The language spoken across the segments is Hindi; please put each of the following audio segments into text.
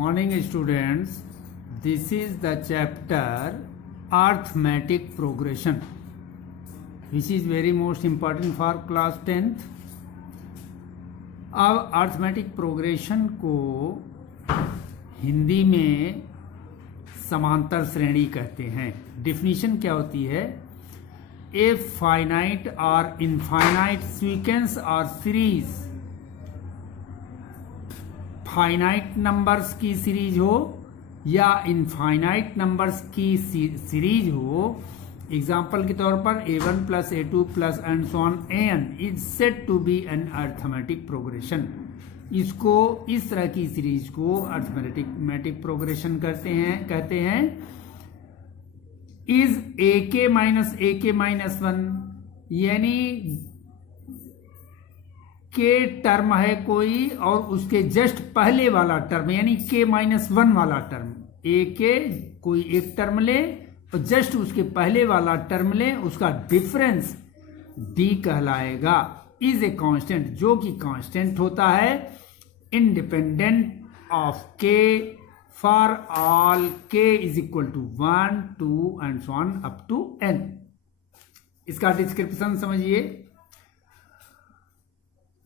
Morning students, this is the chapter arithmetic progression which is very most important for class 10th. अब arithmetic progression को हिंदी में समांतर श्रेणी कहते हैं. डेफिनेशन क्या होती है? ए फाइनाइट और इनफाइनाइट सीक्वेंस और सीरीज, फाइनाइट नंबर्स की सीरीज हो या इनफाइनाइट नंबर्स की सीरीज हो. एग्जाम्पल के तौर पर a1 plus a2 plus and so on an is said to be an arithmetic progression. इसको इस तरह की सीरीज को अर्थमेटिक प्रोग्रेशन कहते हैं. इज ak माइनस 1 यानी के टर्म है कोई और उसके जस्ट पहले वाला टर्म यानी k माइनस 1 वाला टर्म. ए के कोई एक टर्म ले और जस्ट उसके पहले वाला टर्म ले, उसका डिफरेंस d कहलाएगा. इज ए कांस्टेंट, जो कि कांस्टेंट होता है independent of k for all k is equal to 1 2 and so on up to n. इसका डिस्क्रिप्शन समझिए.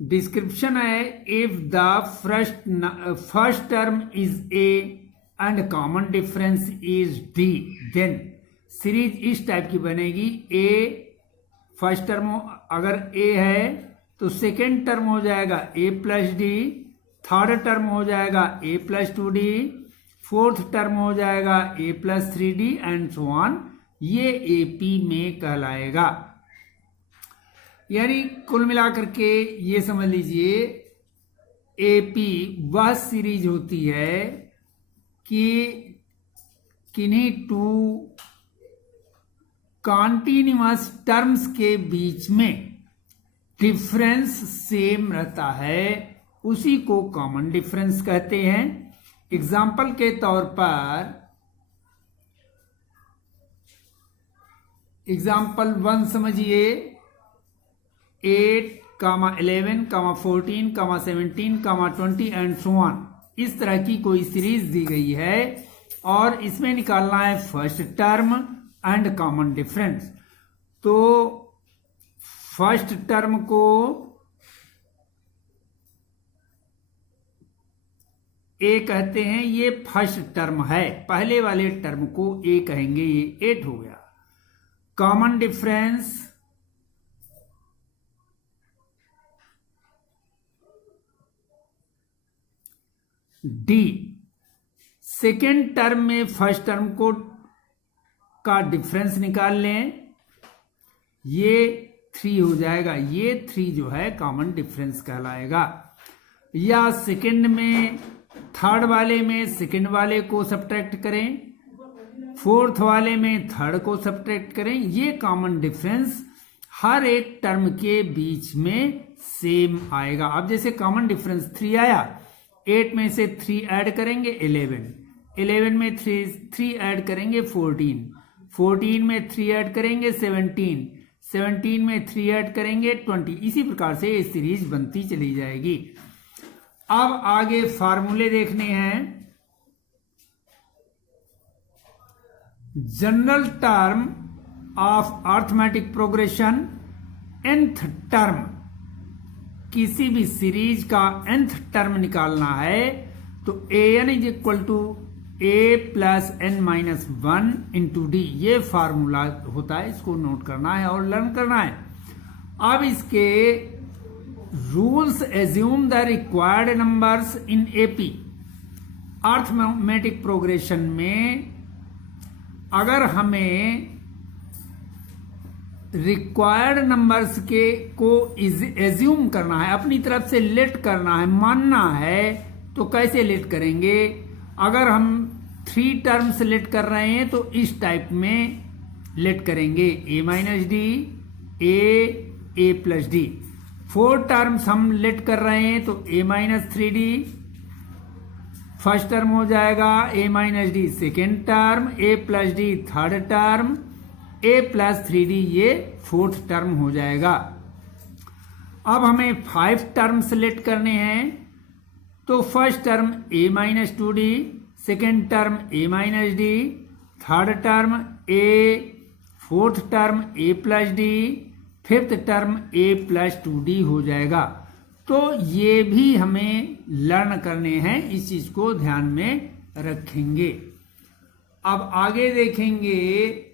डिस्क्रिप्शन है if the first term is a and common difference is d, then series इस टाइप की बनेगी. a फर्स्ट टर्म अगर a है तो सेकेंड टर्म हो जाएगा a plus D, third term हो जाएगा a plus 2d, fourth term हो जाएगा a plus 3d and so on. ये AP में कहलाएगा. यानी कुल मिलाकर के ये समझ लीजिए AP वह सीरीज होती है कि किन्हीं टू कॉन्टिन्यूअस टर्म्स के बीच में डिफरेंस सेम रहता है, उसी को कॉमन डिफरेंस कहते हैं. एग्जाम्पल के तौर पर एग्जाम्पल 1 समझिए. 8, 11, 14, 17, 20 एंड सो ऑन. इस तरह की कोई सीरीज दी गई है और इसमें निकालना है first term and common difference. तो फर्स्ट टर्म को a कहते हैं, ये फर्स्ट टर्म है. पहले वाले टर्म को a कहेंगे, ये 8 हो गया. Common difference d. Second term में फर्स्ट टर्म को का डिफरेंस निकाल लें, ये 3 हो जाएगा. ये 3 जो है कॉमन डिफरेंस कहलाएगा. या सेकेंड में थर्ड वाले में सेकेंड वाले को सब्ट्रैक्ट करें, फोर्थ वाले में थर्ड को सब्ट्रैक्ट करें. ये कॉमन डिफरेंस हर एक टर्म के बीच में सेम आएगा. अब जैसे कॉमन डिफरेंस 3 आया, 8 में से 3 ऐड करेंगे 11, 11 में 3 ऐड करेंगे 14, 14 में 3 ऐड करेंगे 17, 17 में 3 ऐड करेंगे 20. इसी प्रकार से ये सीरीज बनती चली जाएगी. अब आगे फार्मूले देखने हैं. General term of arithmetic progression, nth term, किसी भी सीरीज का nth टर्म निकालना है तो an is equal to a plus n minus 1 into D. ये फार्मूला होता है, इसको नोट करना है और लर्न करना है. अब इसके rules assume the required numbers in AP. Arithmetic progression में अगर हमें रिक्वायर्ड नंबर्स के को एज्यूम करना है, अपनी तरफ से लेट करना है, मानना है, तो कैसे लेट करेंगे? अगर हम 3 टर्म्स लेट कर रहे हैं तो इस टाइप में लेट करेंगे, a minus D, a plus D. 4 terms हम लेट कर रहे हैं तो a minus 3d first term हो जाएगा, a minus D second term, a plus D third term, a plus 3d ये फोर्थ टर्म हो जाएगा. अब हमें 5 टर्म सेलेक्ट करने हैं तो first term a minus 2d, second term a minus d, third term a, fourth term a plus d, fifth term a plus 2d हो जाएगा। तो ये भी हमें लर्न करने हैं, इस चीज को ध्यान में रखेंगे। अब आगे देखेंगे,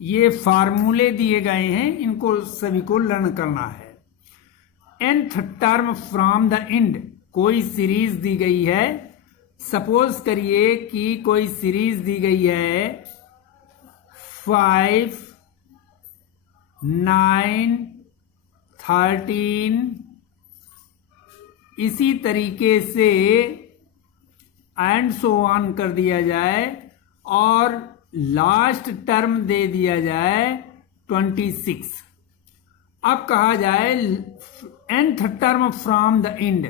ये फार्मूले दिए गए हैं, इनको सभी को लर्न करना है। nth term from the end, कोई सीरीज दी गई है। सपोज करिए कि कोई सीरीज दी गई है 5, 9, 13, इसी तरीके से एंड सो ऑन कर दिया जाए और लास्ट टर्म दे दिया जाए 26। अब कहा जाए nth term from the end,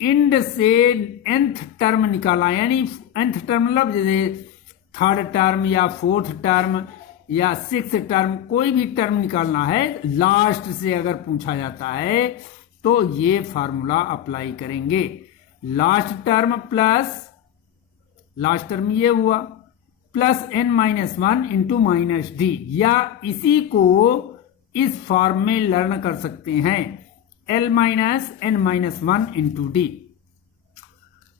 and से nth टर्म निकाला, यानी nth टर्म मतलब जैसे थर्ड टर्म या फोर्थ टर्म या सिक्स्थ टर्म, कोई भी टर्म निकालना है लास्ट से अगर पूछा जाता है तो ये फार्मूला अप्लाई करेंगे। Last term plus last term ये हुआ plus n-1 into minus D, या इसी को इस फॉर्म में लर्न कर सकते हैं l-n-1 इंटू डी।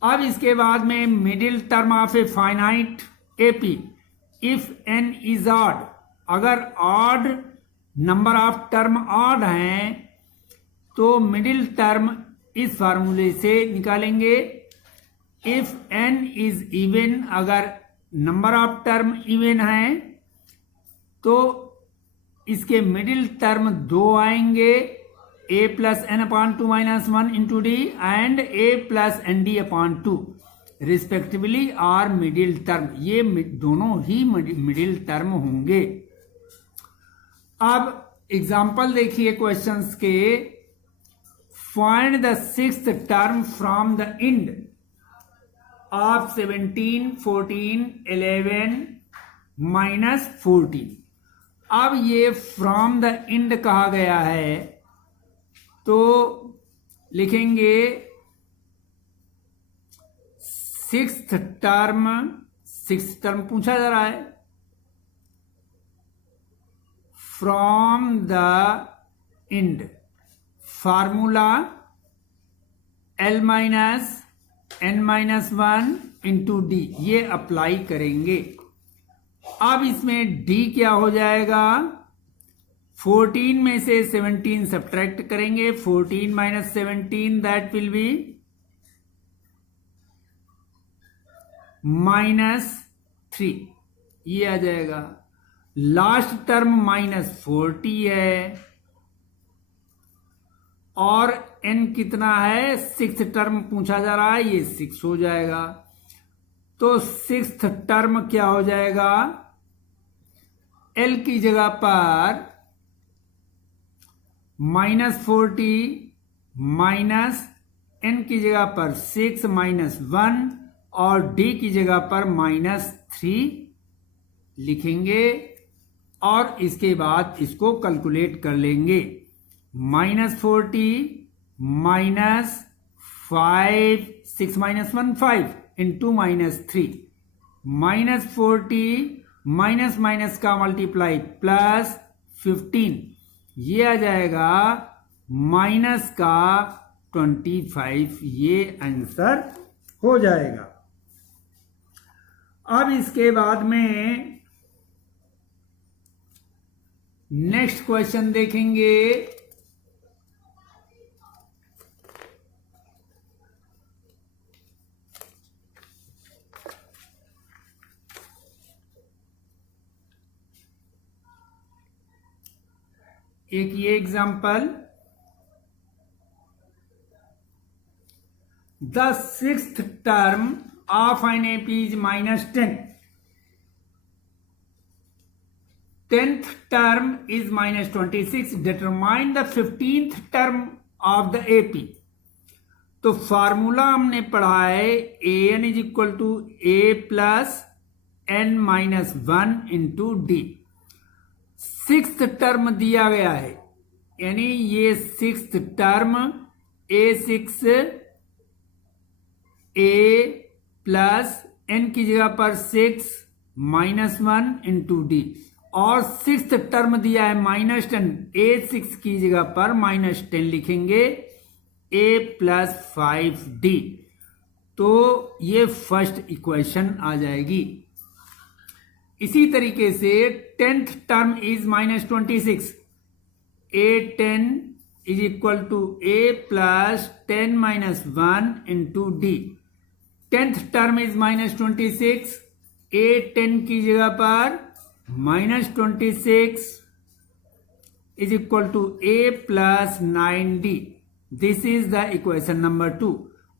अब इसके बाद में middle term of a finite AP, if n is odd, अगर odd number of term odd हैं तो मिडिल टर्म इस फार्मूले से निकालेंगे। इफ n इज इवन, अगर नंबर ऑफ टर्म इवन है तो इसके मिडिल टर्म 2 आएंगे, a plus n upon 2 minus 1 into D and a plus N D upon 2 respectively are middle term, ये दोनों ही मिडिल टर्म होंगे। अब एग्जाम्पल देखिए क्वेश्चंस के। Find the sixth term from the end of 17, 14, 11 minus 14। अब ये फ्रॉम द एंड कहा गया है तो लिखेंगे सिक्स्थ टर्म पूछा जा रहा है from the end, formula l-n-1 into D, ये अप्लाई करेंगे। अब इसमें d क्या हो जाएगा, 14 में से 17 सब्ट्रैक्ट करेंगे, 14 माइनस 17 दैट विल बी -3, ये आ जाएगा। लास्ट टर्म -40 है और n कितना है, सिक्स्थ टर्म पूछा जा रहा है, ये 6 हो जाएगा। तो सिक्स्थ टर्म क्या हो जाएगा, l की जगह पर -40 माइनस n की जगह पर 6 माइनस 1 और d की जगह पर -3 लिखेंगे और इसके बाद इसको कैलकुलेट कर लेंगे। -40 minus 5, 6 minus 1 5 into -3, -40 minus minus का मल्टीप्लाई प्लस 15, ये आ जाएगा माइनस का 25, ये आंसर हो जाएगा। अब इसके बाद में नेक्स्ट क्वेश्चन देखेंगे। एक ये example, the sixth term of an AP is -10, 10th term is -26, determine the 15th term of the AP। तो फार्मूला हमने पढ़ा है an is equal to a plus n-1 into D. Sixth term दिया गया है यानी ये sixth term A6 A plus n की जगह पर 6 -1 इंटू डी, और सिक्स्थ टर्म दिया है -10, A6 की जगह पर -10 लिखेंगे, A प्लस 5D। तो ये फर्स्ट इक्वेशन आ जाएगी। इसी तरीके से 10th term is -26, A10 is equal to A plus 10 -1 into D. 10th term is -26, A10 की जगह पर -26 is equal to A plus 9D। This is the equation number 2।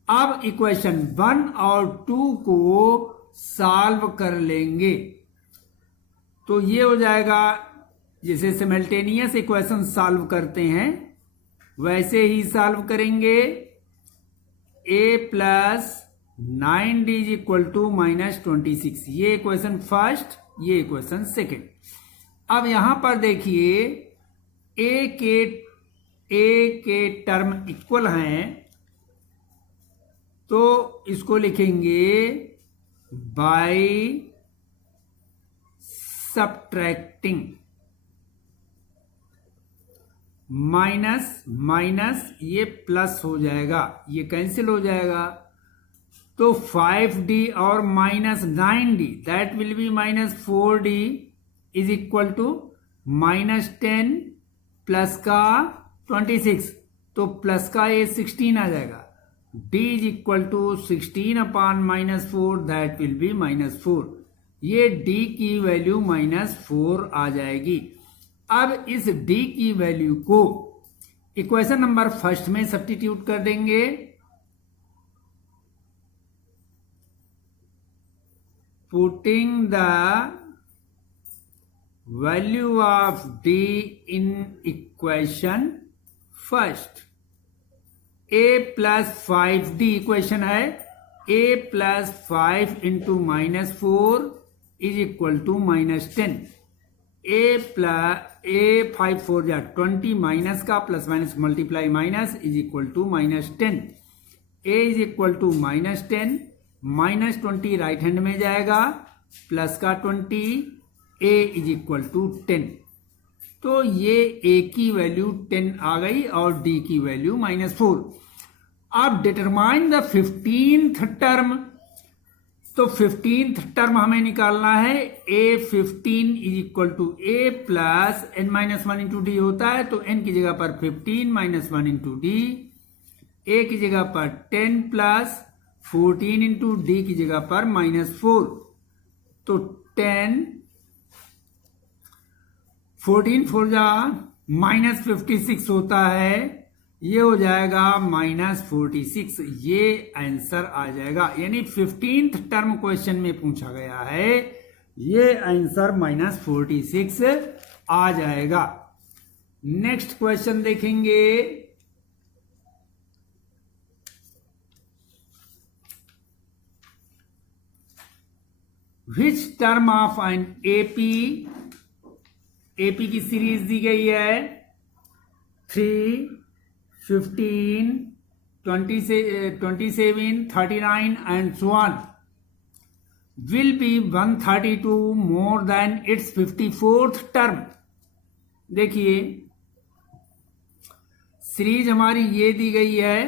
अब इक्वेशन 1 और 2 को सॉल्व कर लेंगे तो ये हो जाएगा, जैसे सिमल्टेनियस इक्वेशन सॉल्व करते हैं वैसे ही सॉल्व करेंगे। A plus 9D is equal to -26, ये इक्वेशन फर्स्ट, ये इक्वेशन सेकेंड। अब यहां पर देखिए A के टर्म इक्वल हैं तो इसको लिखेंगे बाय सब्ट्रैक्टिंग, माइनस ये प्लस हो जाएगा, ये कैंसिल हो जाएगा, तो 5D और -9D that will be -4D is equal to -10 plus का 26, तो प्लस का ये 16 आ जाएगा। D is equal to 16 upon -4 that will be -4, ये D की वैल्यू -4 आ जाएगी। अब इस D की वैल्यू को इक्वेशन नंबर फर्स्ट में सब्स्टिट्यूट कर देंगे, putting the value of D in equation first. A plus 5D equation है, A plus 5 into -4 is equal to -10, A 5 4 जा 20, माइनस का plus minus multiply minus is equal to -10, A is equal to -10, -20 right hand में जाएगा, प्लस का 20, A इज इक्वल टू 10। तो ये A की वैल्यू 10 आ गई और D की वैल्यू -4। अब डिटरमाइन द 15th टर्म, तो 15th टर्म हमें निकालना है। A15 is equal to A plus n-1 into D होता है, तो n की जगह पर 15 -1 इंटू डी, A की जगह पर 10 प्लस 14 इंटू डी की जगह पर -4, तो 10 14 4 जा -56 होता है, ये हो जाएगा -46, ये आंसर आ जाएगा। यानी 15th टर्म क्वेश्चन में पूछा गया है, ये आंसर -46 आ जाएगा। नेक्स्ट क्वेश्चन देखेंगे, which term of an AP की सीरीज दी गई है 3, 15, 27, 39 and so on will be 132 more than its 54th term। देखिए सीरीज हमारी ये दी गई है,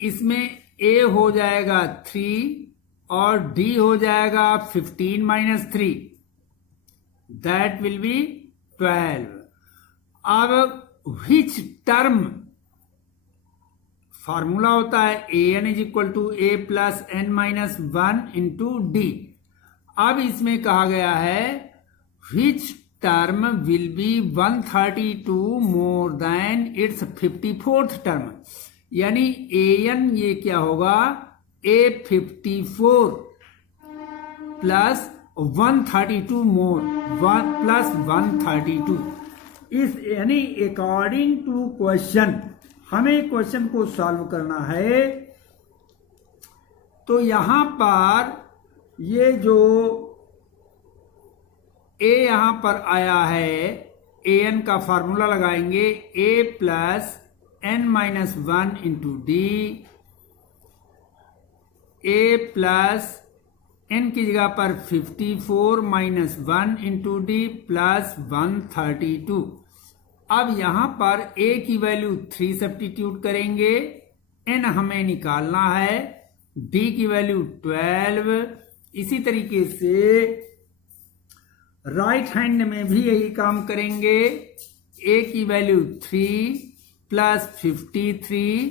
इसमें A हो जाएगा 3 और D हो जाएगा 15 - 3, दैट विल बी 12। अब which टर्म, फार्मूला होता है an is equal to A plus n-1 into D. अब इसमें कहा गया है which term will be 132 more than its 54th term, यानी an ये क्या होगा, A54 प्लस 132 मोर 1 प्लस 132, इस यानी अकॉर्डिंग टू क्वेश्चन हमें क्वेश्चन को सॉल्व करना है। तो यहां पर ये जो A यहां पर आया है ए एन का फार्मूला लगाएंगे, A plus N minus one into D, A plus N की जगह पर 54 minus one into D plus 132। अब यहां पर ए की वैल्यू 3 सब्स्टिट्यूट करेंगे, एन हमें निकालना है, डी की वैल्यू 12। इसी तरीके से राइट हैंड में भी यही काम करेंगे, ए की वैल्यू 3 प्लस 53,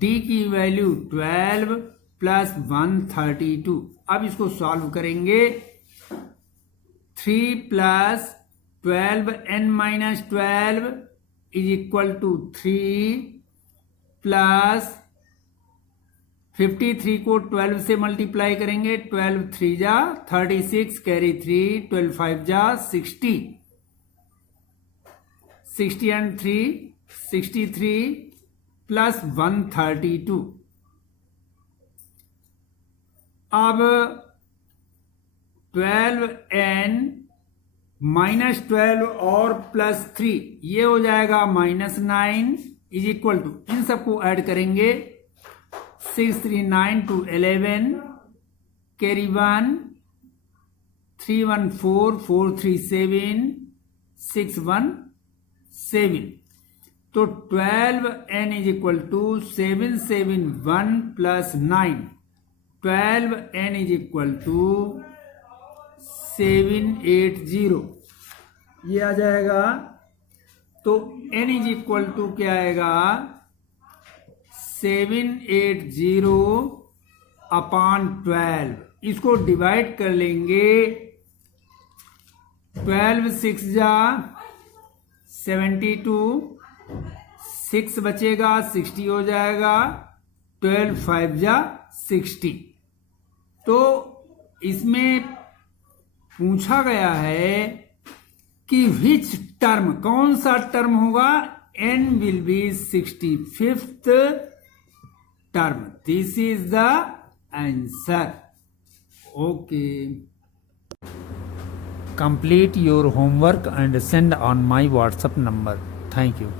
डी की वैल्यू 12 प्लस 132। अब इसको सॉल्व करेंगे, 3 plus 12 n minus 12 is equal to 3 plus 53 को 12 से मल्टीप्लाई करेंगे, 12 3 जा 36 कैरी 3, 12 5 जा 60, 60 एंड 3 63 प्लस 132। अब 12n माइनस 12 और प्लस 3 ये हो जाएगा -9 इज इक्वल टू, इन सबको ऐड करेंगे, 6 3 9 to 11 कैरी 1, 3 1 4 4 3 7 6 1 7। तो 12n is equal to 771 plus 9, 12n is equal to 780 ये आ जाएगा। तो n इज इक्वल टू क्या आएगा, 780 अपॉन 12। इसको डिवाइड कर लेंगे, 12 6 जा 72, 6 बचेगा 60 हो जाएगा, 12 5 जा 60। तो इसमें पूछा गया है कि विच टर्म, कौन सा टर्म होगा, n will be 65th term. This is the answer. Okay. Complete your homework and send on my WhatsApp number. Thank you.